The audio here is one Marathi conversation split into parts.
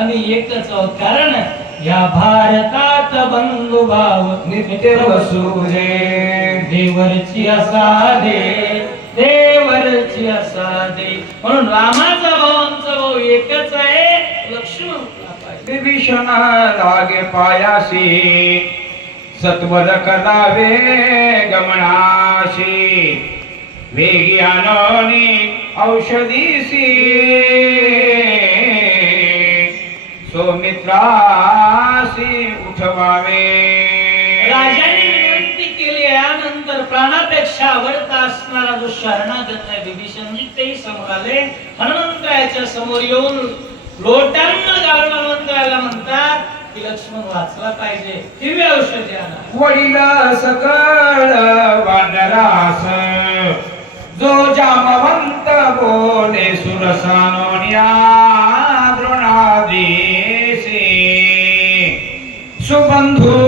आम्ही एकच आहोत. कारण या भारतात बंधुभाव नित्य वसुदे देवरची असा दे, देवरची असा दे. म्हणून रामाचा भाऊ आमचा भाऊ एकच आहे. लक्ष्मण विभीषण लागे पायासी सत्वर करावे गमनाशी वेगी आणोनी औषधीसी सौमित्रासी उठवावे. राजाने विनंती केली. यानंतर प्राणापेक्षा आवडता असणारा जो शरणागत आहे विभीषणजी तेही समोर आले. हनुमंतरायाच्या समोर येऊन लोटांना घालून हनुमंतरायाला म्हणतात की लक्ष्मण वाचला पाहिजे, दिव्य औषधी आणा. वडील सकळ वानरास जो जामवंत बोले सुरसानोनिया द्रोणादेशी सुबंधू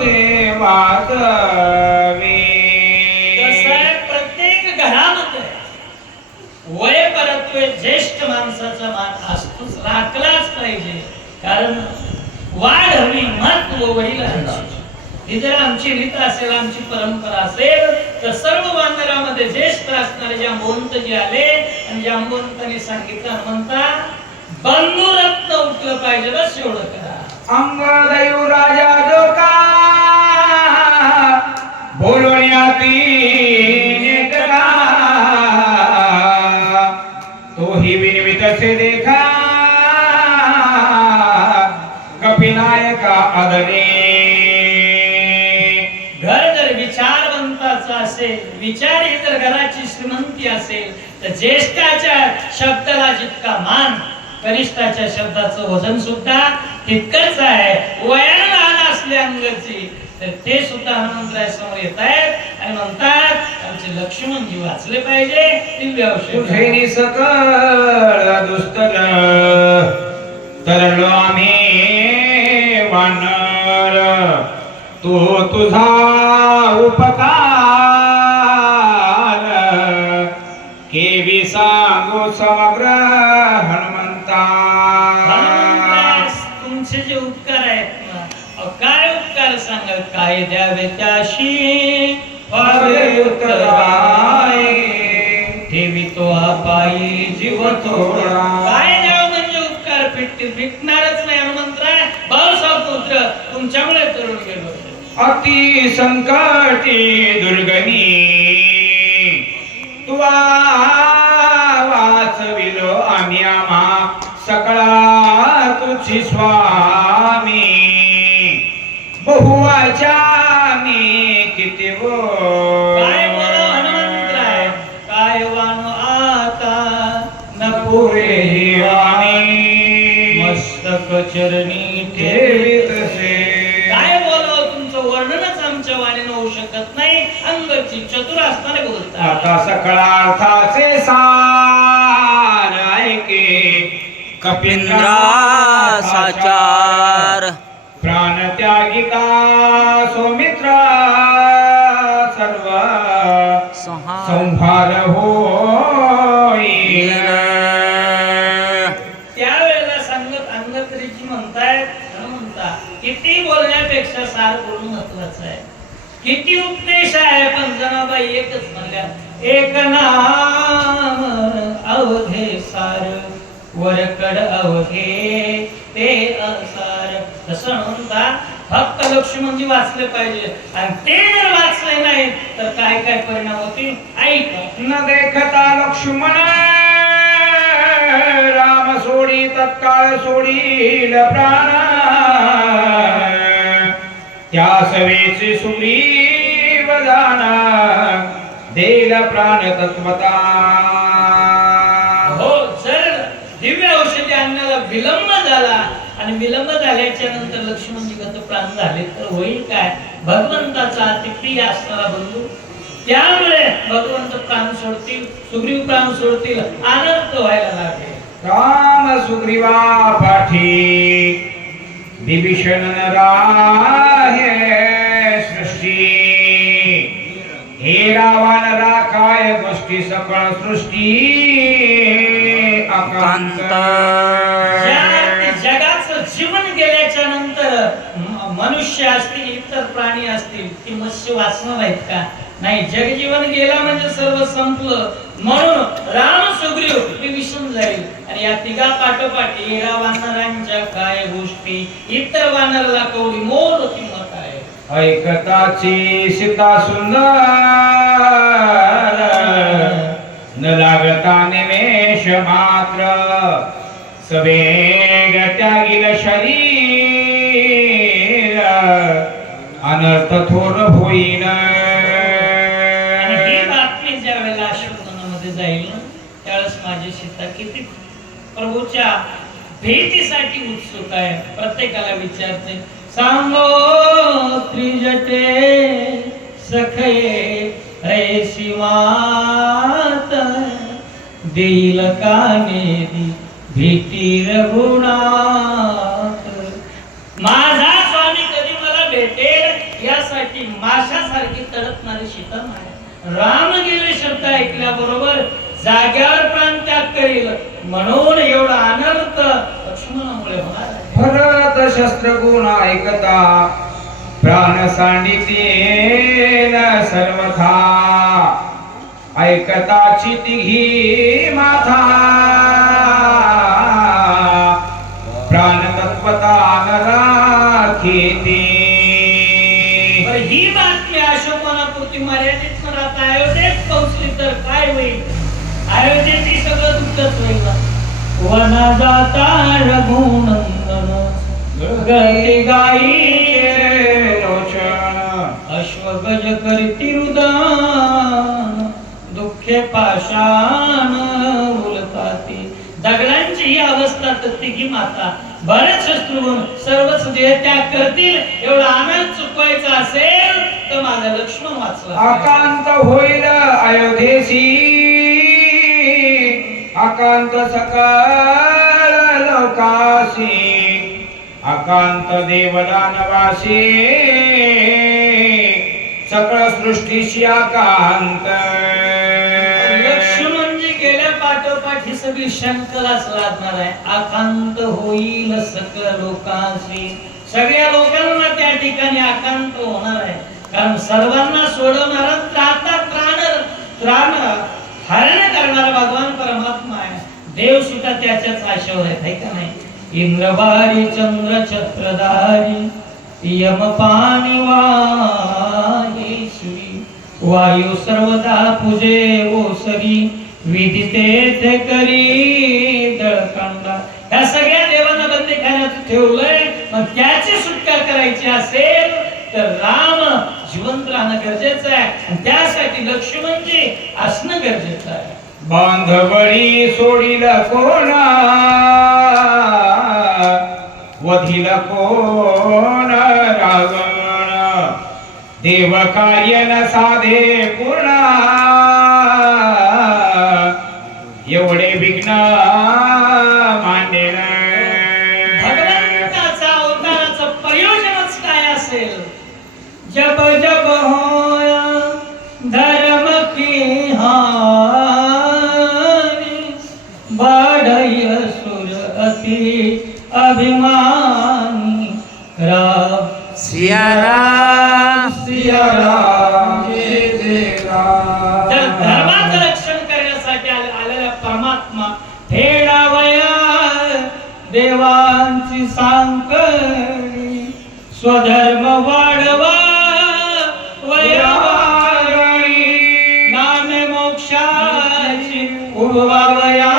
सेवाकवे. कसं आहे, प्रत्येक घरामध्ये वय परत्वे ज्येष्ठ माणसाचा मान असतोच, राखलाच पाहिजे. कारण वाढ हवी, महत्व वडिलांची. ही जर आमची रीत असेल, आमची परंपरा असेल, तर सर्व वानरामध्ये ज्येष्ठ असणारे जांबवंत जे आले आणि जांबवंतांनी सांगितलं हनुमंता बंधुरत्न उठलं पाहिजे, बस एवढं करा. अंगदैव राजा जो का बोलण्याती नेटका तोही विनवित से देखा कपिनायका अदने. घर जर विचारवंताचं असेल, विचार ही जर घराची श्रीमंती असेल, तर ज्येष्ठाच्या शब्दाला जितका मान, कनिष्ठाच्या शब्दाचं वजन सुद्धा तितकंच आहे. वयाला लहान असले अंगाची तर ते सुद्धा हनुमंतरायासमोर येत आहेत आणि म्हणतात आमचे लक्ष्मणजी वाचले पाहिजे, दिव्य औषध. तुझे सकळ दुस्तर तरलो आम्ही वानर तो तुझा उपकार केवी सांगू समग्र हनुमंता. हनुमंतरायास तुमचे जे उपकार आहेत ना, काय उपकार सांगाल, काय द्यावे त्याशी पावे उत्तराय ठेवी तो पायी जीव थोडा. काय द्यावं म्हणजे उपकार फिटणारच नाही. हनुमंतराय भाऊसाहेब पुत्र तुमच्यामुळे तरुण गेलो. अति संकटी दुर्गमी तुवा वाचविलो आम्ही आम्हा सकळा तुझी स्वामी बहुवाचानी किती वो. काय बोलो हनुमंतराय, काय वानो आता न पुरे आम्ही मस्तक चरणी ठेवीत से. काय बोलो, तुमचं वर्णनच आमच्या वाणीने होऊ शकत नाही. अंगची चतुर असताना बोलता. आता सकळार्थाचे सार ऐके कपिंद्रासाचार प्राणत्यागिका सौमित्र सर्व संहार होई. त्यावेळेला सांगत अंगतरीची म्हणतायत हनुमंता किती बोलण्यापेक्षा सार बोलणं महत्वाचं आहे. किती उपदेश आहे, पण जनाबाई एकच म्हणल्या, एक नाम अवघे सार वरकड अवघे ते असार. तसं म्हणता फक्त लक्ष्मणजी वाचले पाहिजे आणि ते जर वाचले नाही तर काय काय परिणाम होतील ऐका. न देखता लक्ष्मण राम सोडी तत्काळ सोडील प्राण त्या सवेचे सुग्रीव जाना देल प्राण तत्वता. हो, जर दिव्य औषधी आणण्याला विलंब झाला आणि विलंब झाल्याच्या नंतर लक्ष्मणजी गतप्राण झाले तर होईल काय. भगवंताचा अतिप्रिय असणारा बंधू, त्यामुळे भगवंत प्राण सोडतील, सुग्रीव प्राण सोडतील, आनंद व्हायला लागेल. राम सुग्रीवा पाठी विभीषण राहे सृष्टी हे रावण राखाय गोष्टी सकळ सृष्टी अकांत. ज्या याच जीवन गेल्याच्या नंतर मनुष्य असतील इतर प्राणी असतील ती मत्स्य वाचणार आहेत का? नाही. जगजीवन गेला म्हणजे सर्व संपलं. म्हणून राम सुग्रीव हे विसरून जाईल आणि या तिघा पाठोपाठ येरा वानरांच्या काय गोष्टी इतर वानराला कवडी मोल किंमत आहे. ऐकताची सीता सुंदर न लागता निमेष मात्र सवेग त्यागिल शरीर अनर्थ थोर होईन. आणि ही बातमी ज्या वेळेला अश्वमनामध्ये जाईल ना त्यावेळेस माझी सीता किती प्रभूच्या भेटीसाठी उत्सुक आहे. प्रत्येकाला विचारते सांगो त्रिजटे सखये ऐशी मात देईल कानेरी भेटी रघुनाथ. माझा स्वामी कधी मला भेटेल यासाठी माशासारखी तडपणारी सीता नाही. राम गेले शब्द ऐकल्याबरोबर जाग्यावर प्राण त्याग करील म्हणून एवढा अनर्थ लक्ष्मणामुळे होणार आहे. भरत शस्त्र गुण ऐकता प्राण सांडिते सर्वथा ऐकताची तिघी माथा प्राण तत्वता न राखीती. ही बातमी अशोकवनापुरती मर्यादित न राहता अयोध्येत पोहोचली तर काय होईल? अयोध्येची सगळं दुःखच होईल. वना जाता रघुनंदन गळते गायीचे लोचन अश्वगज करती रुदान दुःखे पाषाण उलताती. दगडांची ही अवस्था तर तिघी माता बरेच शत्रुघ्न सर्वच देह त्याग करतील. एवढा आनंद चुकवायचा असेल तर माझा लक्ष्मण वाचला. आकांत होईल अयोध्येशी आकांत सकळ लोकाशी आकांत देवदानवासी सकळ सृष्टीशी आकांत. लक्ष्मणजी गेल्या पाठोपाठ ही सगळी शंकराच लागणार आहे. आकांत होईल सकळ लोकांशी सगळ्या लोकांना त्या ठिकाणी आकांत होणार आहे. कारण सर्वांना सोडवणारा त्राण हरण करणारा भगवान परमात्मा आहे. देव सुद्धा त्याच्याच आशेवर आहे का नाही? इंद्रबारी चंद्र छत्रधारी यम पाणी वाहेश्वरी वायू सर्वदा पूजे ओसरी विदिते ते करी दळकांडा. ह्या सगळ्या देवांना बंदीखान्यात ठेवलंय. मग त्याची सुटका करायची असेल तर राम जिवंत राहणं गरजेचं आहे आणि त्यासाठी लक्ष्मणजी असणं गरजेचं आहे. बांधवळी सोडील कोणा वधील कोण रावण देव कार्य न साधे पूर्ण एवढे विघ्न मांडेल. भगवंताचा अवताराचं प्रयोजनच काय असेल? जब जब होया धर्म की हानी बढ़ई सुर अति अभिमानी राम सिया राम सिया राम जय जय राम. तर धर्माचं रक्षण करण्यासाठी आलेला परमात्मा फेडावया देवांची सांकळी स्वधर्म वाढवा वयावारी नामे मोक्षाची उभवावया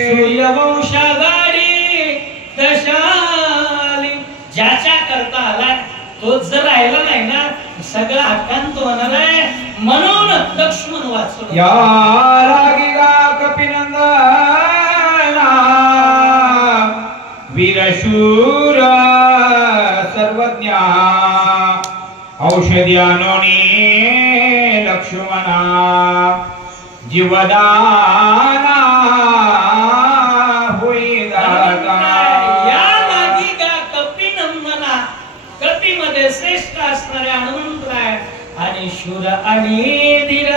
सूर्यवंशा गाडी दशाली. ज्याच्या करता आला तोच जर राहिला नाही ना सगळं आकांत होणार आहे. म्हणून लक्ष्मण वाचलं. या रागिगा कपिनंदना वीरशूर सर्वज्ञा औषधी आणोनी लक्ष्मणा जीवदाना होई दाता. या लागिगा कपिनंदना कपीमध्ये श्रेष्ठ असणारे हनुमंतराय आणि शूर आणि धीर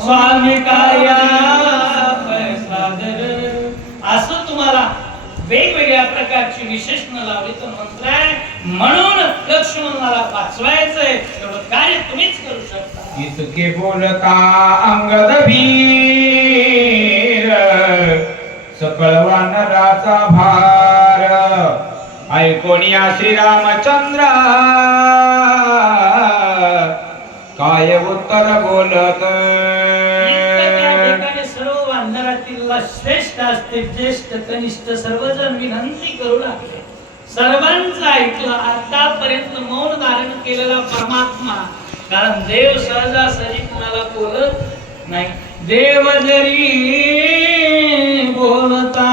स्वामी कार्या सादर असं तुम्हाला वेगवेगळ्या प्रकारची विशेषण लावली तर म्हणताय म्हणून लक्ष्मणाला वाचवायचंय एवढं कार्य तुम्हीच करू शकता. इतके बोलता अंगद भीर सकळ वानराचा भार ऐकोनिया श्रीरामचंद्र काय उत्तर बोलत. त्या ठिकाणी सर्व वानरातील श्रेष्ठ असते ज्येष्ठ कनिष्ठ सर्वजण विनंती करू लागले. सर्वांचं ऐकलं. आतापर्यंत मौन धारण केलेला परमात्मा, कारण देव सहजासहजी कुणाला बोलत नाही. देव जरी बोलता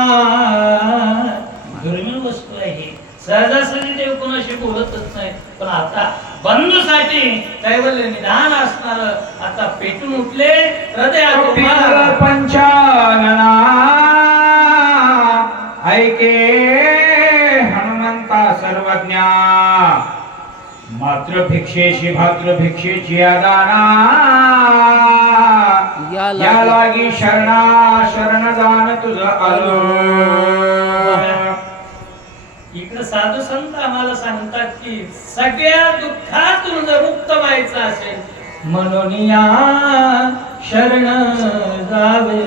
दुर्मिळ वस्तू आहे. सहजासहजी देव कोणाशी बोलतच नाही. पण आता बंधूसाठी कैवल्य निदान असणार आता पेटून उठले हृदयात पंचानना ऐके हनुमंता सर्वज्ञा मात्र भिक्षेची भात्र भिक्षेची आदाना या लागी शरणा शरणदान तुझं आलो. इकडे साधू संत आम्हाला सांगतात की सगळ्या दुःखातून जर मुक्त व्हायचं असेल म्हणून या शरण जावे.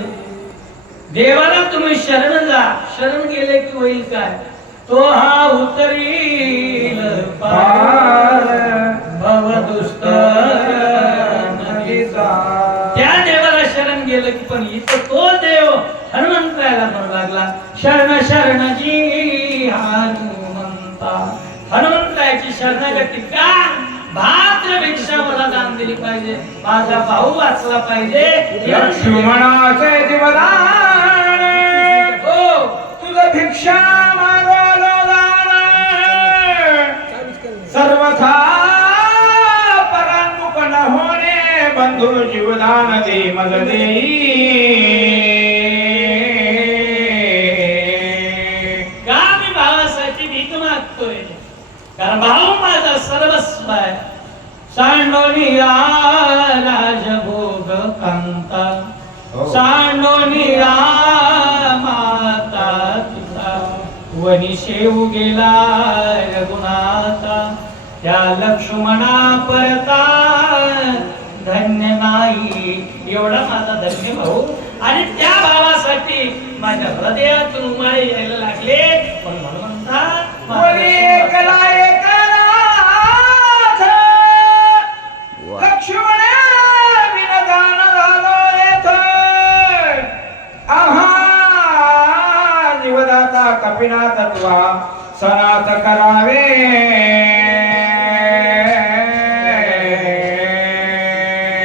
देवाला तुम्ही शरण जा. शरण गेले की होईल काय? तो हा उतरील पार भव दुस्तर नदीचा. त्या देवाला शरण गेलं की पण इथं तो देव हनुमंताला म्हणू लागला शरण शरण जी हनुमंता. हनुमंताची शरणागती का? भात्र भिक्षा मला दान दिली पाहिजे. माझा भाऊ वाचला पाहिजे. लक्ष्मणाचे जीवदान हो तुझं भिक्षा मागवलं सर्वथा परांमुख न होणे बंधू जीवदान दे मज देई. का मी भावासाठी भीक मागतोय? कारण भाऊ माझा सर्वस्व आहे. सांडोनिया राजभोग कांता सांडोनिया माता तुझा वनी शेव गेला रघुनाथा. त्या लक्ष्मणा परता धन्य नाही. एवढा माझा धन्य भाऊ आणि त्या भावासाठी माझ्या हृदयातून उमाळे यायला लागले. पण म्हणता लक्ष्मण विनदान झालो येथ आहा जीवदाता कपिनाथ तुवा सनात करावे.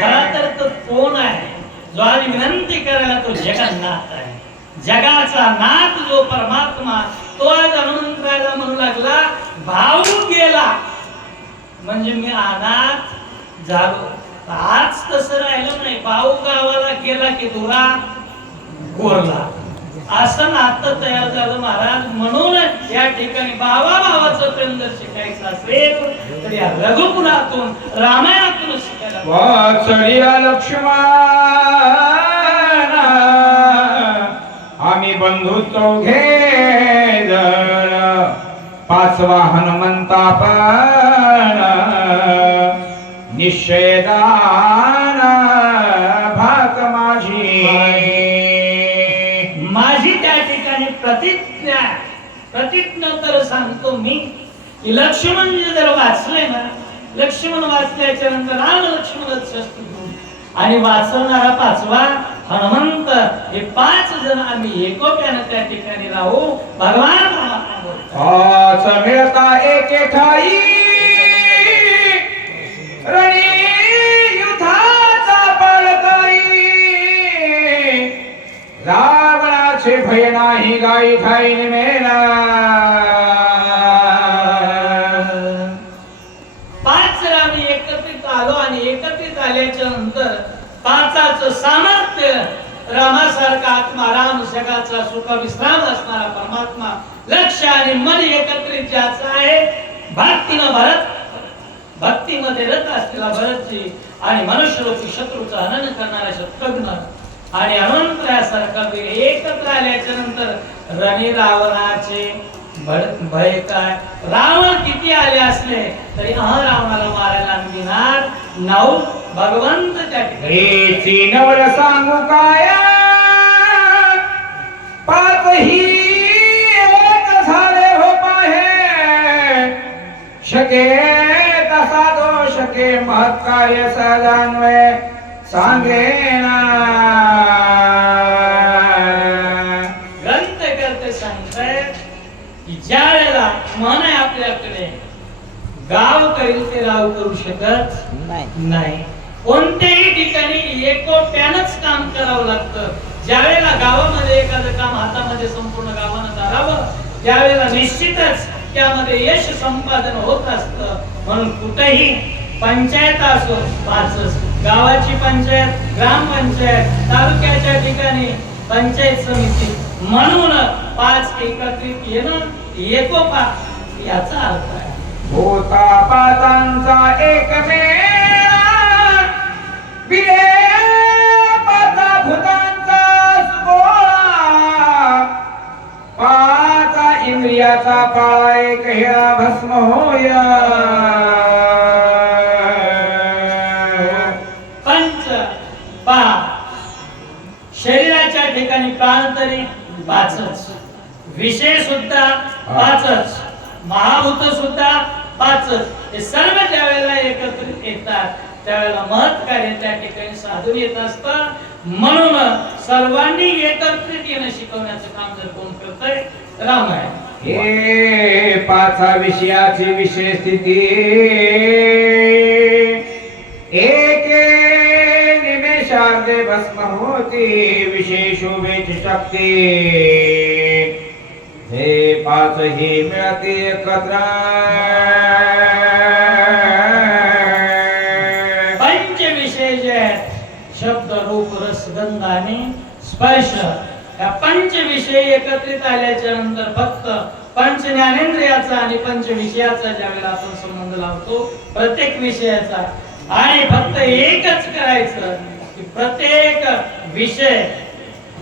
खरा तर तो कोण आहे जो आज विनंती करायला? तो जगन्नाथ आहे. जगाचा नाथ जो परमात्मा तो आज हनुमंताला म्हणू लागला भाऊ गेला म्हणजे मी अनाथ झालो. आज तसं राहिलं नाही. भाऊ गावाला गेला की दुरा गोरला असं नातं तयार झालं महाराज. म्हणून या ठिकाणी भावाचं प्रेम जर शिकायचं असेल तर या रघुकुलातून रामायणातून शिकायला वाचडिया लक्ष्मण आम्ही बंधू चौघे जण पाचवा हनुमंता पण निश्चयदान भात माझी त्या ठिकाणी प्रतिज्ञा तर सांगतो मी की लक्ष्मण जर वाचलंय ना, लक्ष्मण वाचल्याच्या नंतर राम लक्ष्मण शस्त्र घेऊन आणि वाचवणारा पाचवा हनुमंत हे 5 जण आम्ही एकोप्यानं त्या ठिकाणी राहू. भगवान मिळता एके ठाई रणी युद्धाचा पळकरी रावणाचे भय नाही गाई ठाई मेला. 5 आम्ही एकत्रित आलो आणि एकत्रित आल्याच्या नंतर 5चं सामर्थ्य रामासारखा आत्मा राम जगाचा सुख विश्राम असणारा परमात्मा लक्ष आणि मन एकत्रित ज्याचा आहे. भक्तीनं भरत भक्तीमध्ये रत असलेला भरतजी आणि मनुष्यरूपी शत्रूचा हनन करणारा शत्रुघ्न आणि हनुमंतासारखा वीर एकत्र आल्याच्या नंतर रणी रावणाचे भय काय, रावण किती आले असले तरी रावणाला मारायला आणणार नाऊ भगवंत त्या ठिकाणी. हे चीनवर सांगू काय पाच ही एक झाले हो पाहे शके तसा दोषके महत्कार्य सदान्वय सांगेना. ग्रंथ करते सांगताय की ज्या वेळेला मन आहे आपल्याकडे गाव करील ते राव करू शकत नाही. कोणत्याही ठिकाणी एकोप्यानंच काम करावं लागतं. ज्या वेळेला गावामध्ये एखादं काम हातामध्ये संपूर्ण गावानं करावं त्यावेळेला निश्चितच त्यामध्ये यश संपादन होत असतं. म्हणून कुठेही पंचायत असो पाचच, गावाची पंचायत, ग्रामपंचायत, तालुक्याच्या ठिकाणी पंचायत समिती म्हणून पाच एकत्रित येणं एकोपा याचा अर्थ आहे. भूता पातांचा एक मेळा विले पाचा भूतांचा सोळा पाचा इंद्रियाचा पाळा एक हेळा भस्म होय. पंच पा शरीराच्या ठिकाणी प्राण तरी पाचच, विषय सुद्धा पाचच, महाभूत सुद्धा पाचच. हे सर्व ज्या वेळेला एकत्रित येतात त्यावेळेला महत् कार्य त्या ठिकाणी साधून येत असतं. म्हणून सर्वांनी एकत्रित येणं शिकवण्याचं काम जर कोण करतंय राम आहे. हे पाचा विषयाची विषय स्थिती एके निमेषार्धे भस्म होती विषय शोभेची शक्ती. हे पाच ही मिळते एकत्र पंच विषय जे आहेत शब्द रूप रस गंध आणि स्पर्श, या पंच विषय एकत्रित आल्याच्या नंतर फक्त पंच ज्ञानेंद्रियाचा आणि पंच विषयाचा ज्यावेळेला आपण संबंध लावतो प्रत्येक विषयाचा, आणि फक्त एकच करायचं की प्रत्येक विषय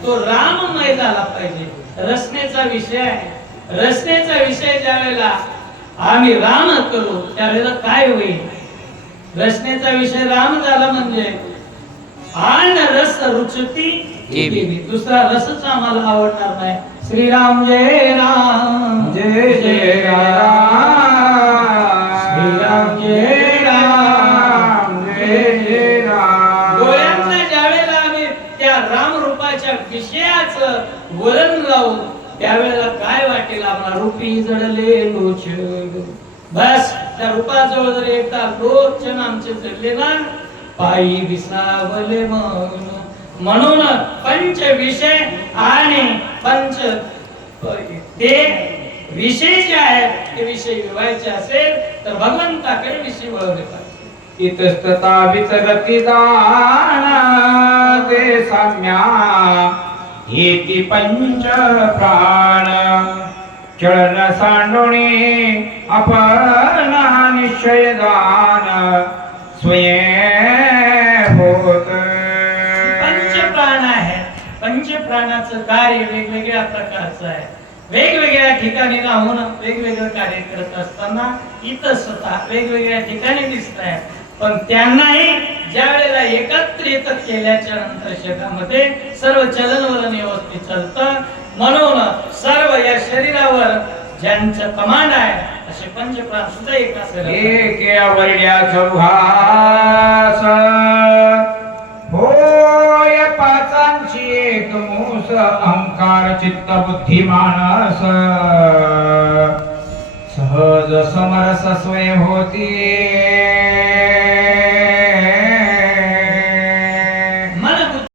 तो राममय झाला पाहिजे. रचनेचा विषय आहे, रचनेचा विषय ज्यावेळेला आम्ही राम करू त्यावेळेला काय होईल. रचनेचा विषय राम झाला म्हणजे आन रस रुचती केवी. दुसरा रसच आम्हाला आवडणार नाही. श्रीराम जय राम जय जय राम श्रीराम जय राम जय जय राम. डोळ्यांना ज्यावेळेला आम्ही त्या राम रूपाच्या विषयाचं वलन लावू त्यावेळेला काय वाटेल आम्हाला. रूपी जडले लोचन, बस त्या रूपाजवळ जर एकदा लोचन आमचे जडले ना पायी विसावले मन. म्हणून पंच विषय आणि पंच ते विषय जे आहेत ते विषय विवाहायचे असेल तर भगवंताकडे विषय वळवले पाहिजे. इतस्तता विचरती दाना ते साम्या येती पंच प्राण चलन सांडोणी अपना निश्चय दान स्वयं होत. पंचप्राण आहे. पंचप्राणाचं कार्य वेगवेगळ्या प्रकारचं आहे. वेगवेगळ्या ठिकाणी राहून वेगवेगळं कार्य करत असताना इतस्तता वेगवेगळ्या ठिकाणी दिसत आहे. पण त्यांनाही ज्या वेळेला एकत्रित केल्याच्या नंतर शरीरामध्ये सर्व चलनवलन व्यवस्थित चालतं. म्हणून सर्व या शरीरावर ज्यांचं कमांड आहे असे पंचप्राण सुद्धा एका एके वर्ण्याचं भास होय पाचांची एक मूस अहंकार चित्त बुद्धी मानस सहज समरस स्वयं होती